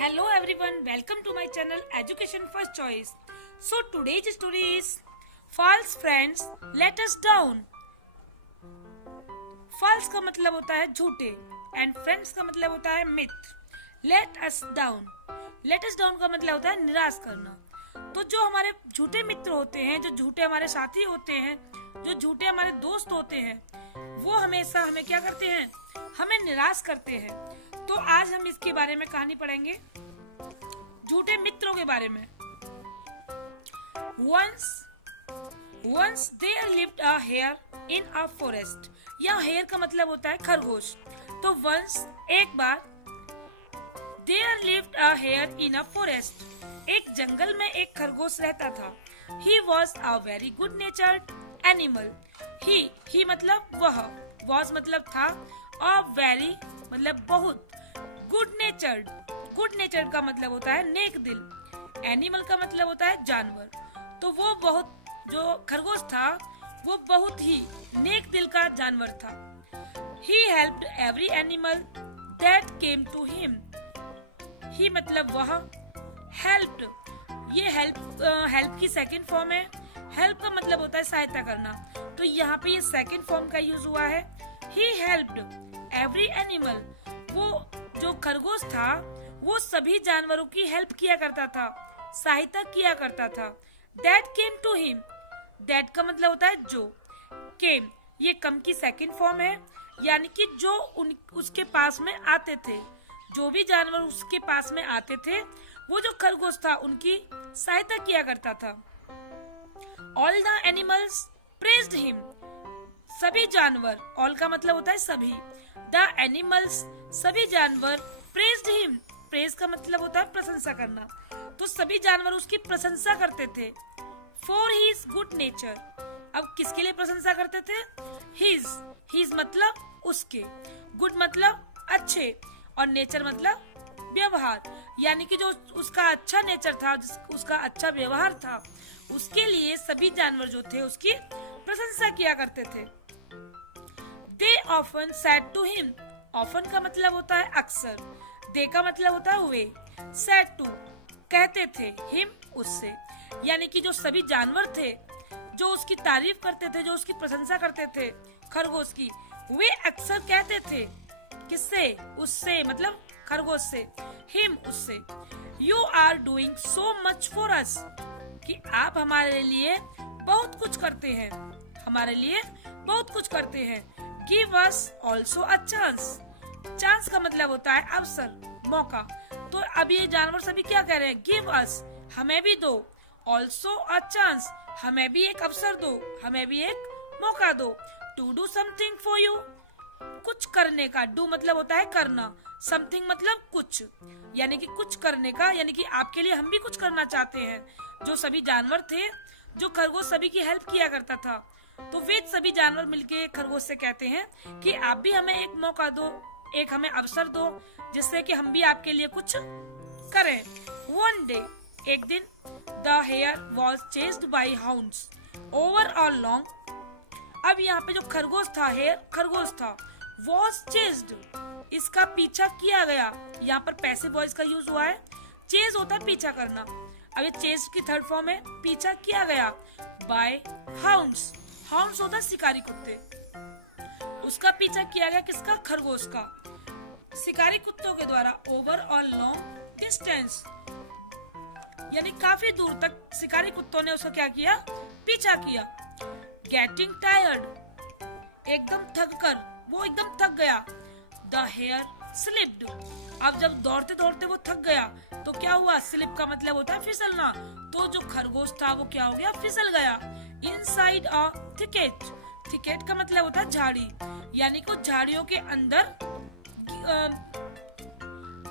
Hello everyone, welcome to my channel Education First Choice. So today's story is False Friends Let Us Down. False का मतलब होता है झूठे and friends का मतलब होता है मित्र. Let us down. Let us down का मतलब होता है निराश करना. तो जो हमारे झूठे मित्र होते हैं, जो झूठे हमारे साथी होते हैं, जो झूठे हमारे दोस्त होते हैं, वो हमेशा हमें क्या करते हैं, हमें निराश करते हैं. तो आज हम इसके बारे में कहानी पढ़ेंगे, झूठे मित्रों के बारे में. Once there lived a hare in a forest. यहाँ hare का मतलब होता है खरगोश. तो once एक बार, there lived a hare in a forest. एक जंगल में एक खरगोश रहता था. He was a very good natured animal. He मतलब वह, was मतलब था, a very मतलब बहुत, good natured का मतलब होता है नेक दिल, एनिमल का मतलब होता है जानवर. तो वो बहुत, जो खरगोश था वो बहुत ही नेक दिल का जानवर था. He helped every animal that came to him. He मतलब वह, helped ये help की सेकंड फॉर्म है. help का मतलब होता है सहायता करना. तो यहाँ पे ये सेकंड फॉर्म का यूज हुआ है. He helped every animal. वो जो खरगोश था वो सभी जानवरों की हेल्प किया करता था, सहायता किया करता था. That came to him. That का मतलब होता है जो. Came ये कम की सेकंड फॉर्म है, यानी कि जो उसके पास में आते थे, जो भी जानवर उसके पास में आते थे, वो जो खरगोश था उनकी सहायता किया करता था. All the animals praised him. सभी जानवर, all का मतलब होता है सभी, the animals सभी जानवर, praised him. praise का मतलब होता है प्रशंसा करना. तो सभी जानवर उसकी प्रशंसा करते थे. for his good nature. अब किसके लिए प्रशंसा करते थे? his मतलब उसके, good मतलब अच्छे, और nature मतलब व्यवहार, यानी कि जो उसका अच्छा नेचर था, उसका अच्छा व्यवहार था, उसके लिए सभी जानवर जो थे उसकी प्रशंसा किया करते थे. They often said to him. often का मतलब होता है अक्सर, they का मतलब होता है वे, said to कहते थे, him उससे, यानी कि जो सभी जानवर थे जो उसकी तारीफ करते थे, जो उसकी प्रशंसा करते थे खरगोश की, वे अक्सर कहते थे किससे? उससे, मतलब खरगोश से. him उससे. You are doing so much for us. कि आप हमारे लिए बहुत कुछ करते हैं, हमारे लिए बहुत कुछ करते हैं. Give us also a chance. Chance का मतलब होता है अवसर, मौका. तो अब ये जानवर सभी क्या कह रहे हैं? Give us हमें भी दो, also a chance हमें भी एक अवसर दो, हमें भी एक मौका दो. To do something for you कुछ करने का. Do मतलब होता है करना, something मतलब कुछ, यानी कि कुछ करने का, यानी कि आपके लिए हम भी कुछ करना चाहते हैं. जो सभी जानवर थे, जो खरगोश सभी की हेल्प किया करता था, तो वे सभी जानवर मिलके खरगोश से कहते हैं कि आप भी हमें एक मौका दो, एक हमें अवसर दो, जिससे कि हम भी आपके लिए कुछ करें. One day एक दिन, the hare was chased by hounds over a long. अब यहाँ पे जो खरगोश था, hare खरगोश था, was chased इसका पीछा किया गया. यहाँ पर पैसिव वॉइस का यूज हुआ है. चेज होता है पीछा करना. अब ये चेज की थर्ड फॉर्म है, पीछा किया गया. Bye hounds. हाउंड्स होता है शिकारी कुत्ते. उसका पीछा किया गया किसका? खरगोश का, शिकारी कुत्तों के द्वारा. ओवर अ लॉन्ग डिस्टेंस यानी काफी दूर तक शिकारी कुत्तों ने उसका क्या किया? पीछा किया. गेटिंग टायर्ड एकदम थक कर, वो एकदम थक गया. The hare slipped. अब जब दौड़ते दौड़ते वो थक गया तो क्या हुआ? स्लिप का मतलब होता है फिसलना. तो जो खरगोश था वो क्या हो गया? फिसल गया. Inside a thicket. थिकेट का मतलब होता है झाड़ी, यानी कि झाड़ियों के अंदर.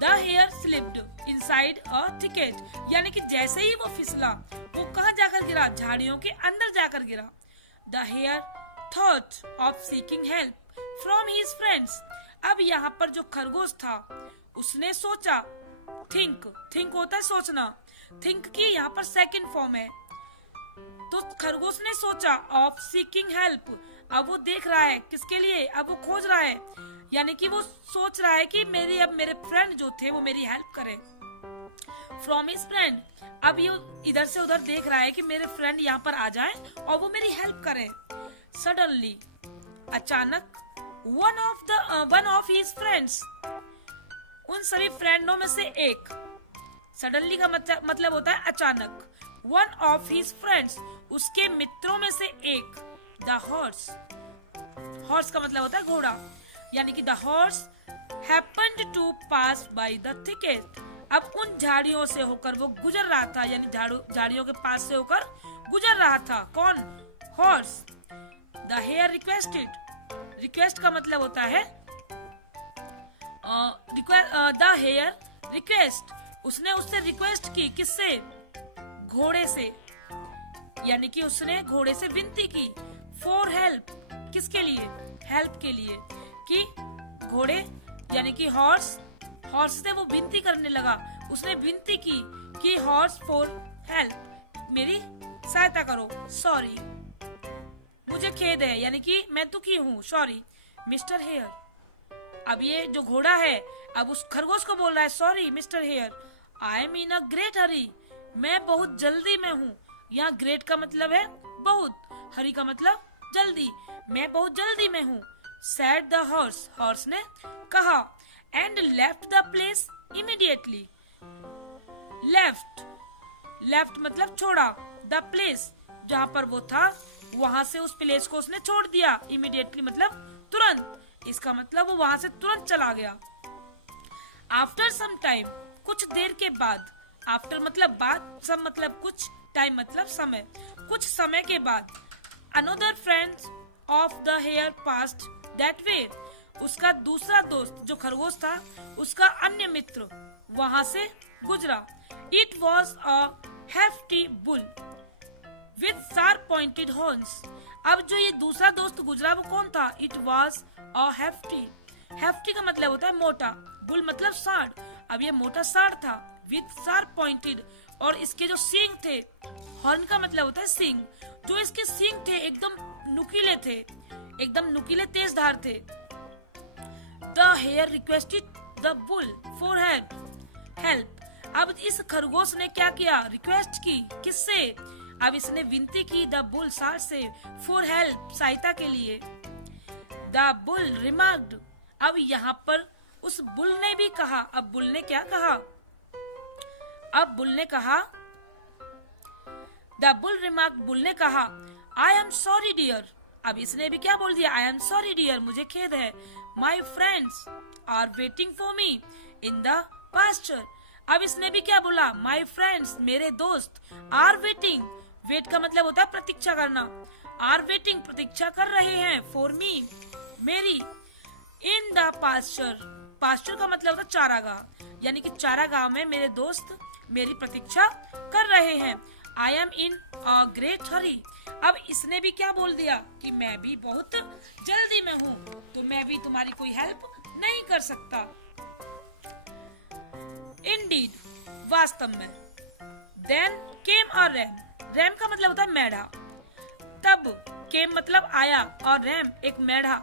The hare slipped inside a thicket, यानी कि जैसे ही वो फिसला, वो कहाँ जाकर गिरा? झाड़ियों के अंदर जाकर गिरा. The hare thought of seeking help from his friends. अब यहाँ पर जो खरगोश था उसने सोचा. थिंक होता है सोचना. थिंक की यहाँ पर सेकंड फॉर्म है. तो खरगोश ने सोचा ऑफ सीकिंग हेल्प. अब वो देख रहा है किसके लिए? अब वो खोज रहा है, यानी कि वो सोच रहा है कि मेरे फ्रेंड जो थे वो मेरी हेल्प करें. From his friend. अब ये इधर से उधर देख रहा है कि मेरे फ्रेंड यहाँ पर आ जाएं और वो मेरी हेल्प करें। सडनली, अचानक, वन ऑफ हिज फ्रेंड्स, उन सभी फ्रेंडों में से एक। सडनली का मतलब होता है अचानक। वन ऑफ हिज फ्रेंड्स, उसके मित्रों में से एक। द हॉर्स, हॉर्स का मतलब होता है घोड़ा, यानी कि the horse happened to pass by the thicket. अब उन झाड़ियों से होकर वो गुजर रहा था, यानी झाड़ियों के पास से होकर गुजर रहा था। कौन? Horse. The hare requested, request का मतलब होता है द हेयर रिक्वेस्ट, उसने उससे रिक्वेस्ट की। किससे? घोड़े से, यानी कि उसने घोड़े से विनती की। फॉर हेल्प, किसके लिए? हेल्प के लिए। कि घोड़े यानी कि हॉर्स से वो विनती करने लगा। उसने विनती की कि हॉर्स फॉर हेल्प, मेरी सहायता करो। सॉरी, मुझे खेद है, यानी कि मैं दुखी हूँ। Sorry mister hare. अब ये जो घोड़ा है अब उस खरगोश को बोल रहा है, sorry mister hare, I am in a great hurry, मैं बहुत जल्दी में हूँ। यहाँ ग्रेट का मतलब है बहुत, हरी का मतलब जल्दी, मैं बहुत जल्दी में हूँ। सैड द हॉर्स, हॉर्स ने कहा। And left the place immediately. Left मतलब छोड़ा। द प्लेस, जहाँ पर वो था वहां से उस प्लेस को उसने छोड़ दिया। इमीडिएटली मतलब तुरंत, इसका मतलब वो वहां से तुरंत चला गया। आफ्टर सम टाइम, कुछ देर के बाद। आफ्टर मतलब बाद, सम मतलब कुछ, टाइम मतलब समय। कुछ समय के बाद another friend of the hare passed that way. उसका दूसरा दोस्त जो खरगोश था, उसका अन्य मित्र वहां से गुजरा। It was a hefty bull with sharp pointed horns. अब जो ये दूसरा दोस्त गुजरा वो कौन था? It was a hefty. Hefty का मतलब होता है मोटा, बुल मतलब सांड। अब ये मोटा सांड था विथ शार्प पॉइंटेड, और इसके जो सींग थे, हॉर्न का मतलब होता है सींग, जो इसके सींग थे एकदम नुकीले थे, एकदम नुकीले तेज धार थे। The hare requested the bull for help. अब इस खरगोश ने क्या किया? रिक्वेस्ट की। किससे? अब इसने विनती की द बुल सांड से, फॉर हेल्प, सहायता के लिए। The bull remarked. अब यहाँ पर उस बुल ने भी कहा। अब बुल ने क्या कहा? अब बुल ने कहा, द बुल रिमार्क, बुल ने कहा, आई एम सॉरी डियर। अब इसने भी क्या बोल दिया? आई एम सॉरी डियर, मुझे खेद है। My friends are waiting for me in the pasture. अब इसने भी क्या बोला? माई फ्रेंड्स, मेरे दोस्त, आर वेटिंग, वेट का मतलब होता है प्रतीक्षा करना, आर वेटिंग, प्रतीक्षा कर रहे हैं, फॉर मी, मेरी, इन द पास्चर। पास्चर का मतलब होता है चारागाह, यानी कि चारागाह में मेरे दोस्त मेरी प्रतीक्षा कर रहे हैं। I am in a great hurry. अब इसने भी क्या बोल दिया? कि मैं भी बहुत जल्दी में हूँ, तो मैं भी तुम्हारी कोई हेल्प नहीं कर सकता। इंडीड, वास्तव में। देन केम अ रैम। रैम का मतलब होता है मेढ़ा। तब केम मतलब आया, और रैम एक मेढ़ा।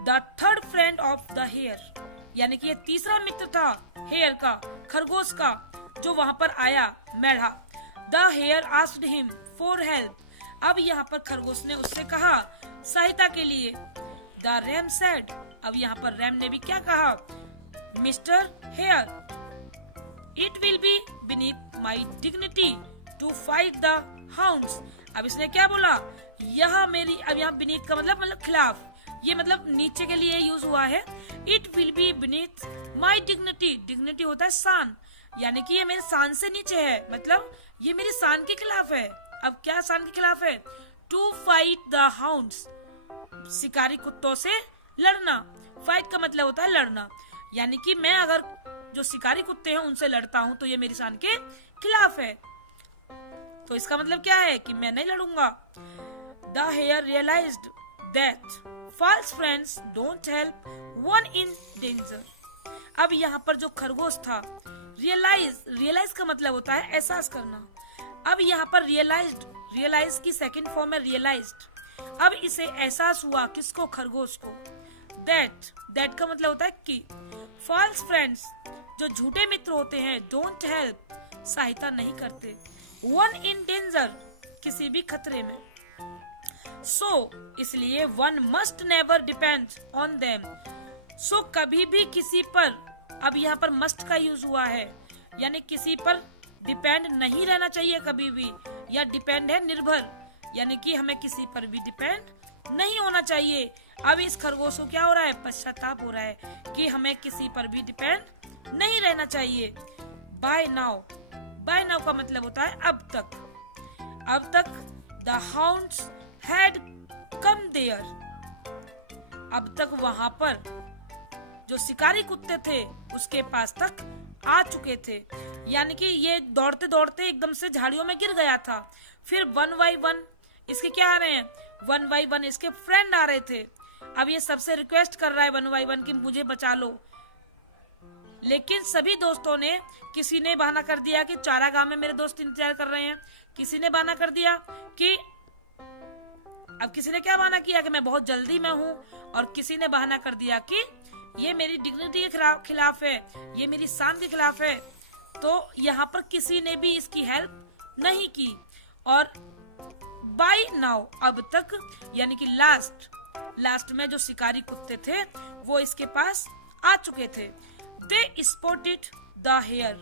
The third friend of the hare, यानी कि ये तीसरा मित्र था हेयर का, खरगोश का, जो वहां पर आया, मेढ़ा। The hare asked him for help. अब यहाँ पर खरगोश ने उससे कहा सहायता के लिए। The ram said. अब यहाँ पर रैम ने भी क्या कहा? Mister hare, it will be beneath my dignity to fight the hounds. अब इसने क्या बोला? यह मेरी, अब यहाँ बीनीथ का मतलब खिलाफ, ये मतलब नीचे के लिए यूज हुआ है। It will be beneath my dignity, dignity होता है शान, यानी कि ये मेरे शान से नीचे है, मतलब ये मेरी शान के खिलाफ है। अब क्या शान के खिलाफ है? टू फाइट द हाउंड्स, शिकारी कुत्तों से लड़ना। फाइट का मतलब होता है लड़ना, यानी कि मैं अगर जो शिकारी कुत्ते हैं उनसे लड़ता हूँ तो ये मेरी शान के खिलाफ है। तो इसका मतलब क्या है? कि मैं नहीं लड़ूंगा। The hare realised that false friends don't help one in danger। अब यहाँ पर जो खरगोश था, रियलाइज का मतलब होता है एहसास करना। अब यहाँ पर रियलाइज की सेकंड फॉर्म है रियलाइज्ड। अब इसे एहसास हुआ, किसको? खरगोश को। दैट का मतलब होता है कि। फॉल्स फ्रेंड्स जो झूठे मित्र होते हैं, डोंट हेल्प, सहायता नहीं करते। वन इन डेंजर, किसी भी खतरे में। सो इसलिए one must never depend on them. So कभी भी किसी पर, अब यहाँ पर मस्ट का यूज हुआ है, यानी किसी पर डिपेंड नहीं रहना चाहिए कभी भी, या डिपेंड है निर्भर, यानी कि हमें किसी पर भी डिपेंड नहीं होना चाहिए। अब इस खरगोश को क्या हो रहा है, पश्चाताप हो रहा है कि हमें किसी पर भी डिपेंड नहीं रहना चाहिए। बाय नाउ, बाय नाउ का मतलब होता है अब तक। अब तक the hounds had come there, अब तक वहां पर जो शिकारी कुत्ते थे उसके पास तक आ चुके थे, यानी कि ये दौड़ते दौड़ते एकदम से झाड़ियों में गिर गया था। फिर वन बाई वन इसके क्या आ रहे हैं, वन बाई वन इसके फ्रेंड आ रहे थे। अब ये सबसे रिक्वेस्ट कर रहा है वन बाई वन कि मुझे बचा लो, लेकिन सभी दोस्तों ने, किसी ने बहाना कर दिया कि चारागाह में मेरे दोस्त इंतजार कर रहे हैं, किसी ने बहाना कर दिया कि, अब किसी ने क्या बहाना किया कि मैं बहुत जल्दी में हूँ, और किसी ने बहाना कर दिया कि ये मेरी डिग्निटी के खिलाफ है, ये मेरी शान के खिलाफ है। तो यहाँ पर किसी ने भी इसकी हेल्प नहीं की। और बाय नाउ, अब तक, यानी कि लास्ट में जो शिकारी कुत्ते थे वो इसके पास आ चुके थे। They spotted the hare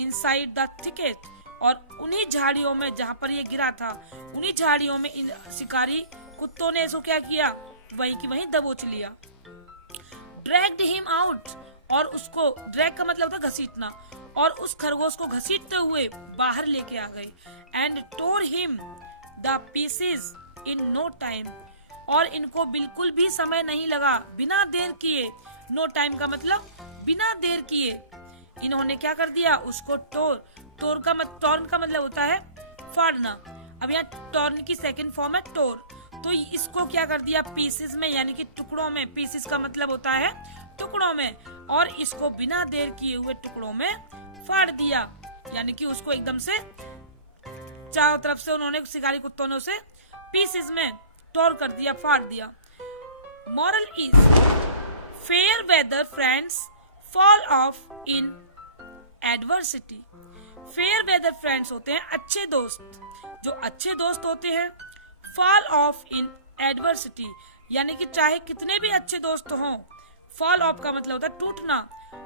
inside the thicket, और उन्हीं झाड़ियों में जहां पर ये गिरा था, उन्हीं झाड़ियों में इन शिकारी कुत्तों ने इसको क्या किया, वहीं की वहीं दबोच लिया। ड्रैग्ड हिम आउट, और उसको, ड्रैग का मतलब होता है घसीटना, और उस खरगोश को घसीटते हुए बाहर लेके आ गए। And tore him the pieces in no time, और इनको बिल्कुल भी समय नहीं लगा, बिना देर किए, नो टाइम का मतलब बिना देर किए इन्होंने क्या कर दिया, उसको टोर्न का मतलब होता है फाड़ना। अब यहाँ टोर्न की सेकंड फॉर्म है टोर, तो इसको क्या कर दिया, पीसेस में, यानी कि टुकड़ों में। पीसेस का मतलब होता है टुकड़ों में, और इसको बिना देर किए हुए टुकड़ों में फाड़ दिया, यानी कि उसको एकदम से चारों तरफ से उन्होंने, शिकारी कुत्तों ने उसे पीसेस में तोड़ कर दिया, फाड़ दिया। Moral is fair weather friends fall off in adversity. Fair weather friends होते हैं अच्छे दोस्त, जो अच्छे दोस्त होते हैं फॉल ऑफ इन एडवर्सिटी, यानी कि चाहे कितने भी अच्छे दोस्त हों, फॉल ऑफ का मतलब होता है टूटना,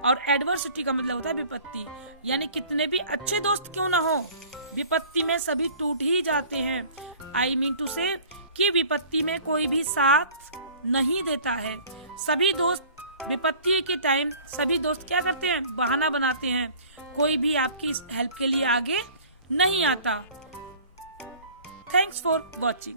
और एडवर्सिटी का मतलब होता है विपत्ति, यानी कितने भी अच्छे दोस्त क्यों ना हो, विपत्ति में सभी टूट ही जाते हैं। आई मीन टू से कि विपत्ति में कोई भी साथ नहीं देता है। सभी दोस्त विपत्ति के टाइम, सभी दोस्त क्या करते हैं, बहाना बनाते हैं, कोई भी आपकी हेल्प के लिए आगे नहीं आता। Thanks for watching.